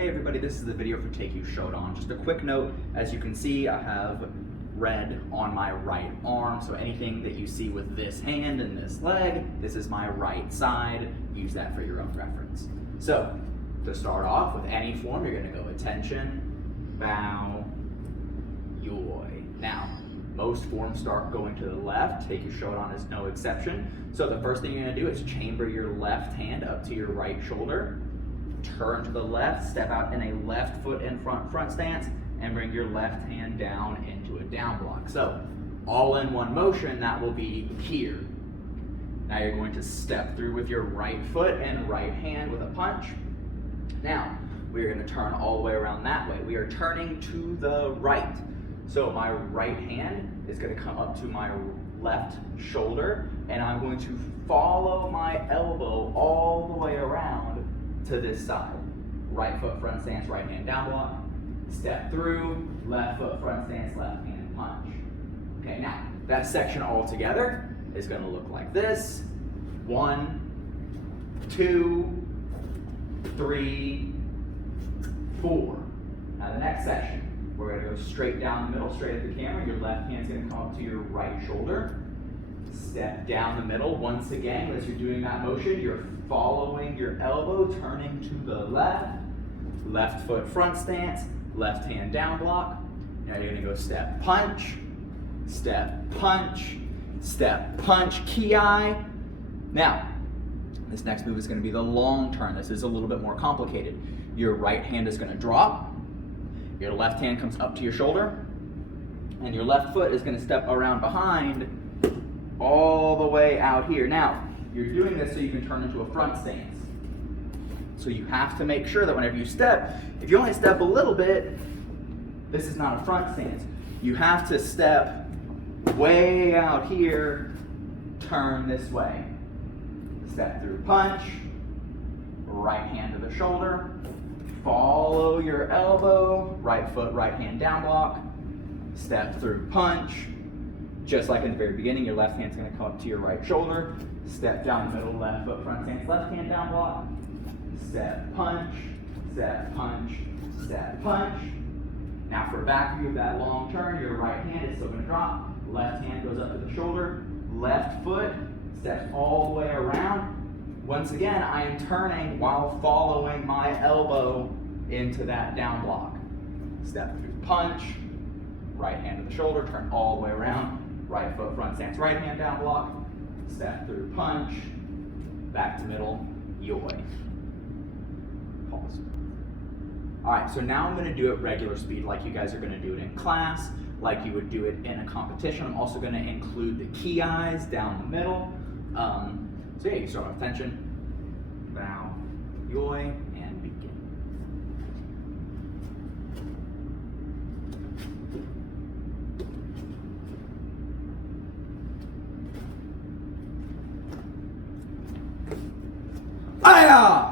Hey everybody, this is the video for Taikyu Shodan. Just a quick note, as you can see, I have red on my right arm, so anything that you see with this hand and this leg, this is my right side. Use that for your own reference. So, to start off with any form, you're going to go attention, bow, yoi. Now, most forms start going to the left. Taikyu Shodan is no exception. So the first thing you're going to do is chamber your left hand up to your right shoulder. Turn to the left, step out in a left foot in front stance, and bring your left hand down into a down block. So, all in one motion, that will be here. Now you're going to step through with your right foot and right hand with a punch. Now, we are going to turn all the way around that way. We are turning to the right. So my right hand is going to come up to my left shoulder, and I'm going to follow my elbow all the way around to this side. Right foot front stance, right hand down block. Step through, left foot front stance, left hand punch. Okay, now that section all together is going to look like this. 1, 2, 3, 4. Now the next section, we're going to go straight down the middle, straight at the camera. Your left hand's going to come up to your right shoulder. Step down the middle. Once again, as you're doing that motion, you're following your elbow, turning to the left. Left foot front stance, left hand down block. Now you're going to go step punch, step punch, step punch, ki. Now, this next move is going to be the long turn. This is a little bit more complicated. Your right hand is going to drop. Your left hand comes up to your shoulder. And your left foot is going to step around behind all the way out here. Now, you're doing this so you can turn into a front stance. So you have to make sure that whenever you step, if you only step a little bit, this is not a front stance. You have to step way out here, turn this way. Step through punch, right hand to the shoulder, follow your elbow, right foot, right hand down block, step through punch. Just like in the very beginning, your left hand's going to come up to your right shoulder, step down the middle, left foot front stance, left hand down block, step punch, step punch, step punch. Now for back view of that long turn, your right hand is still going to drop, left hand goes up to the shoulder, left foot steps all the way around. Once again, I am turning while following my elbow into that down block. Step through punch, right hand to the shoulder, turn all the way around, right foot front stance, right hand down block, step through punch, back to middle, yoi. Pause. All right, so now I'm going to do it regular speed like you guys are going to do it in class, like you would do it in a competition. I'm also going to include the ki-eyes down the middle. So yeah, you start with attention, bow, yoi, and begin. Aya!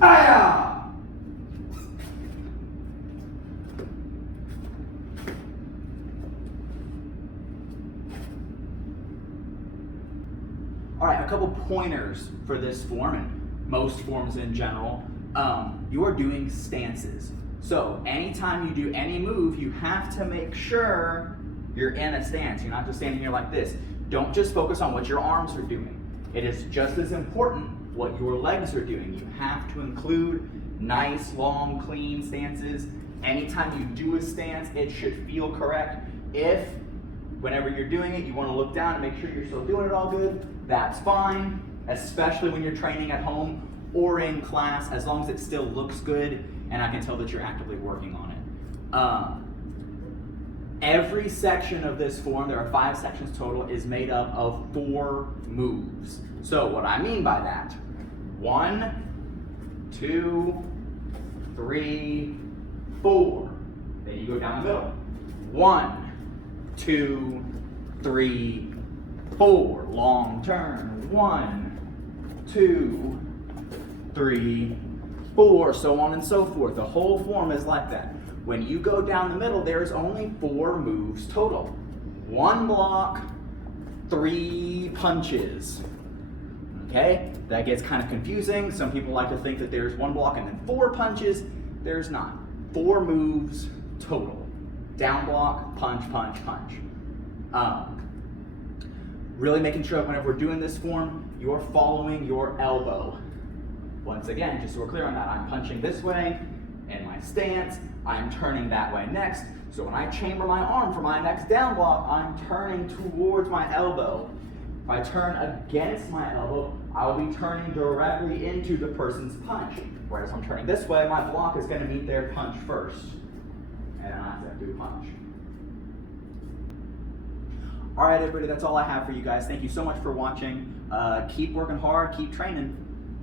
Aya! All right, a couple pointers for this form and most forms in general. You are doing stances. So anytime you do any move, you have to make sure you're in a stance. You're not just standing here like this. Don't just focus on what your arms are doing. It is just as important what your legs are doing. You have to include nice, long, clean stances. Anytime you do a stance, it should feel correct. If, whenever you're doing it, you want to look down and make sure you're still doing it all good, that's fine, especially when you're training at home or in class, as long as it still looks good and I can tell that you're actively working on it. Every section of this form, there are 5 sections total, is made up of 4 moves. So what I mean by that, 1, 2, 3, 4. Then you go down the middle. 1, 2, 3, 4. Long turn. 1, 2, 3, 4, so on and so forth. The whole form is like that. When you go down the middle, there's only 4 moves total. 1 block, 3 punches. Okay, that gets kind of confusing. Some people like to think that there's 1 block and then 4 punches. There's not. 4 moves total. Down block, punch, punch, punch. Really making sure that whenever we're doing this form, you're following your elbow. Once again, just so we're clear on that, I'm punching this way in my stance, I'm turning that way next. So when I chamber my arm for my next down block, I'm turning towards my elbow. If I turn against my elbow, I'll be turning directly into the person's punch. Whereas if I'm turning this way, my block is going to meet their punch first. And then I have to do punch. All right, everybody, that's all I have for you guys. Thank you so much for watching. Keep working hard, keep training.